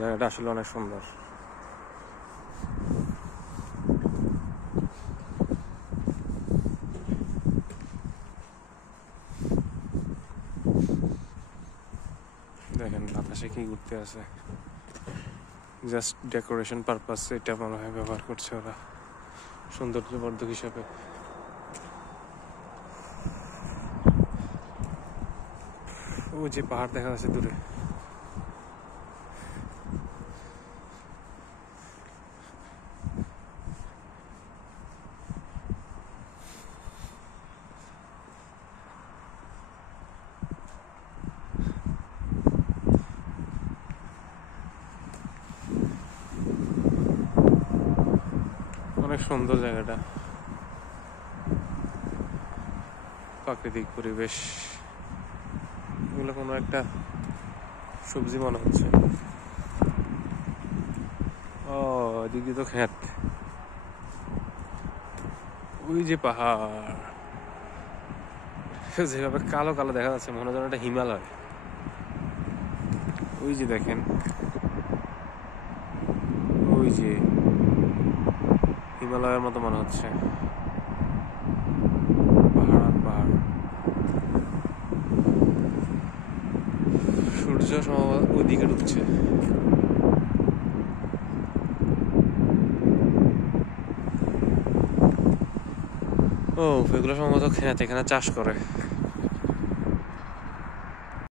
জায়গাটা আসলে অনেক সুন্দর। দেখেন বাতাসে কি ঘুরতে আছে, জাস্ট ডেকোরেশন পারপাস এটা মনে হয় ব্যবহার করছে ওরা সৌন্দর্যবর্ধক হিসাবে। ওই যে পাহাড় দেখা যাচ্ছে দূরে, অনেক সুন্দর জায়গাটা, প্রাকৃতিক পরিবেশ। এগুলো কোনো একটা সবজি মনে হচ্ছে। ও এদিকে তো ক্ষেত, ওই যে পাহাড় যেভাবে কালো কালো দেখা যাচ্ছে মনে হয় একটা হিমালয়। ওই যে দেখেন, ওই যে হিমালয়ের মতো মনে হচ্ছে, পাহাড় আর পাহাড়। সূর্য সম্ভবত ওইদিকে ঢুকছে। ও এগুলো সম্ভবত এখানে চাষ করে।